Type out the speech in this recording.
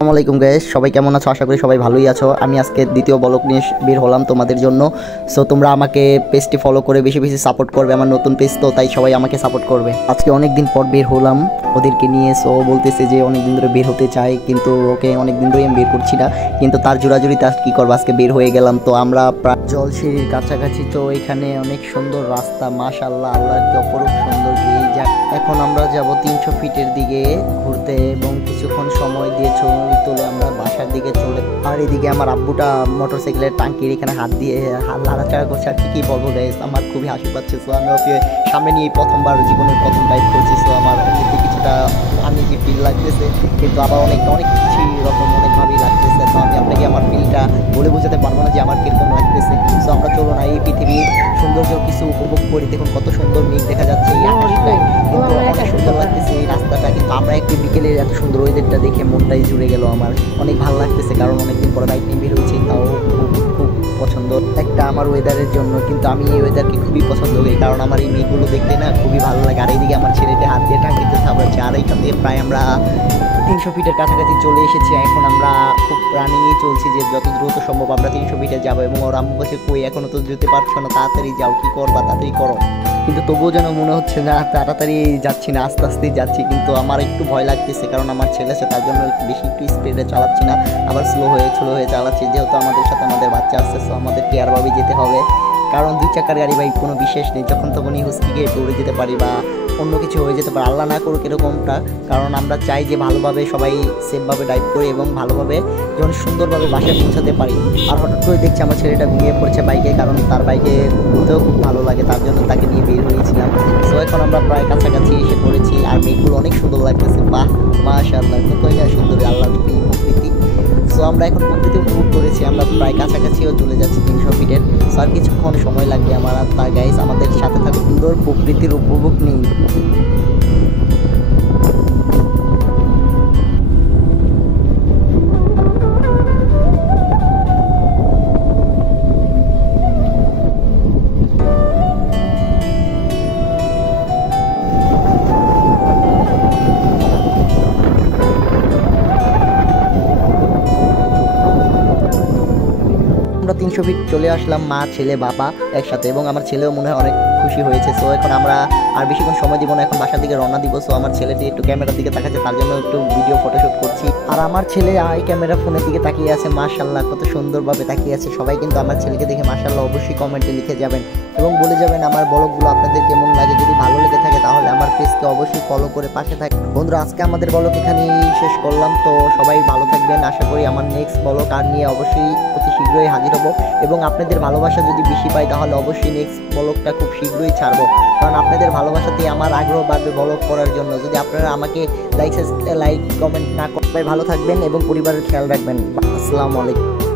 আসসালামু আলাইকুম গাইস, সবাই কেমন আছো? আশা করি সবাই ভালোই আছো। আমি আজকে দ্বিতীয় ব্লগ নিয়ে বের হলাম তোমাদের জন্য। সো তোমরা আমাকে পেজটি ফলো করে বেশি বেশি সাপোর্ট করবে। আমার নতুন পেজ তো, তাই সবাই আমাকে সাপোর্ট করবে। আজকে অনেক দিন পর বের হলাম ওদেরকে নিয়ে। সো বলতেছে যে অনেক দিন ধরে বের হতে চাই, কিন্তু ওকে অনেক দিন ধরে আমি বের করছি না, কিন্তু তার জোরাজুরিতে আজ কী করবো, আজকে বের হয়ে গেলাম। তো আমরা প্রায় জলসিঁড়ির কাছাকাছি। তো এখানে অনেক সুন্দর রাস্তা, মাশাআল্লাহ, আল্লাহর কি অপরূপ সুন্দর। এখন আমরা যাব 300 ফিটের দিকে ঘুরতে এবং কিছুক্ষণ সময় দিয়ে ছবি তুলে আমরা বাসার দিকে চলে। আর এদিকে আমার আব্বুটা মোটরসাইকেলের টাঙ্কির এখানে হাত দিয়ে লাড়াচাড়া করছে। আর কি বলবো গাইস, আমার খুবই হাসি পাচ্ছে। সো আমি ওকে সামনে নিয়ে প্রথমবার জীবনের প্রথম টাইপ করছি। সো আমার এমনিতে কিছুটা আনইজি ফিল লাগতেছে, কিন্তু আবার অনেক কিছু রকম অনেকভাবেই লাগতেছে। তো আমি আপনাকে আমার ফিলটা বলে বোঝাতে পারবো না যে আমার কীরকম লাগতেছে। সো আমরা চলো না এই পৃথিবীর সৌন্দর্য কিছু উপভোগ করি। দেখুন কত সুন্দর মেঘ দেখা যাচ্ছে এই আকাশটায়, কিন্তু অনেক সুন্দর লাগতেছে এই রাস্তাটা। কিন্তু আমরা একটু বিকেলের এত সুন্দর ওয়েদারটা দেখে মনটাই জুড়ে গেল আমার। অনেক ভালো লাগতেছে, কারণ অনেকদিন পরে বাইক নিয়ে বের হয়েছি, তাও খুব পছন্দ একটা আমার ওয়েদারের জন্য। কিন্তু আমি এই ওয়েদারকে খুবই পছন্দ করি, কারণ আমার এই মেঘগুলো দেখতে না খুবই ভালো লাগে। আর এইদিকে আমার ছেলেকে হাত দিয়ে টাঙ্গিতে সাবড়াচ্ছে। আর এইখান থেকে প্রায় আমরা 300 ফিটের কাছাকাছি চলে এসেছি। এখন আমরা খুব রানিংয়ে চলছি যে যত দ্রুত সম্ভব আমরা 300 ফিটে যাবো। এবং ওর আম্মু কাছে কই এখনো তো যেতে পারছো না, তাড়াতাড়ি যাও, কি করবা তাড়াতাড়ি করো। কিন্তু তবুও যেন মনে হচ্ছে না তাড়াতাড়ি যাচ্ছি না, আস্তে আস্তেই যাচ্ছি। কিন্তু আমার একটু ভয় লাগতেছে, কারণ আমার ছেলে আছে, তার জন্য একটু স্পিডে চালাচ্ছি না, আবার স্লো হয়ে চালাচ্ছি। যেহেতু আমাদের সাথে আমাদের বাচ্চা আসছে, সো আমাদের কেয়ারভাবে যেতে হবে। কারণ 2 চাকার গাড়ি ভাই কোনো বিশেষ নেই, যখন তখনই হুসকি গিয়ে পড়ে যেতে পারি বা অন্য কিছু হয়ে যেতে পারে, আল্লাহ না করুক এরকমটা। কারণ আমরা চাই যে ভালোভাবে সবাই সেফভাবে ড্রাইভ করি এবং ভালোভাবে যেমন সুন্দরভাবে বাসায় পৌঁছাতে পারি। আর হঠাৎ করে দেখছি আমার ছেলেটা ঘুমিয়ে পড়ছে বাইকে, কারণ তার বাইকে ঘুরতেও খুব ভালো লাগে, তার জন্য তাকে নিয়ে বের হয়েছিলাম। সো এখন আমরা প্রায় কাছাকাছি এসে পড়েছি। আর মেঘগুলো অনেক সুন্দর লাগতেছে, বাহ মাশাআল্লাহ, কতই না সুন্দর আল্লাহর প্রকৃতি। সো আমরা এখন প্রকৃতি উপভোগ করেছি, আমরা প্রায় কাছাকাছিও চলে যাচ্ছি 300 ফিটের। সো আর কিছুক্ষণ সময় লাগবে আমার। আর তার গাইস আমাদের সাথে থাকা সুন্দর প্রকৃতির উপভোগ নেই। আমরা 300 ফিট চলে আসলাম, মা ছেলে বাবা একসাথে, এবং আমার ছেলেও মনে হয় অনেক খুশি হয়েছে। সো এখন আমরা আর বেশিক্ষণ সময় দিব না, এখন বাসার দিকে রওনা দিব। সো আমার ছেলেটি একটু ক্যামেরার দিকে তাকাচ্ছে, তার জন্য একটু ভিডিও ফটোশুট করছি। আর আমার ছেলে এই ক্যামেরা ফোনের দিকে তাকিয়ে আছে, মাশাআল্লাহ কত সুন্দরভাবে তাকিয়ে আছে। সবাই কিন্তু আমার ছেলেকে দেখে মাশাআল্লাহ অবশ্যই কমেন্টে লিখে যাবেন এবং বলে যাবেন আমার ব্লগগুলো আপনাদের কেমন লাগে। যদি ভালো লেগে থাকে তাহলে আমার পেজকে অবশ্যই ফলো করে পাশে থাকবেন। বন্ধুরা, আজকে আমাদের ব্লগ এখানেই শেষ করলাম। তো সবাই ভালো থাকবেন। আশা করি আমার নেক্সট ব্লগ আর নিয়ে অবশ্যই অতি শীঘ্রই হাজির হব। এবং আপনাদের ভালোবাসা যদি বেশি পাই তাহলে অবশ্যই নেক্সট ব্লগটা খুব শীঘ্রই ছাড়বো, কারণ আপনাদের ভালোবাসাতেই আমার আগ্রহ বাড়বে ব্লগ করার জন্য। যদি আপনারা আমাকে লাইক কমেন্ট না করেন, ভালো থাকবেন এবং পরিবারের খেয়াল রাখবেন। আসসালামু আলাইকুম।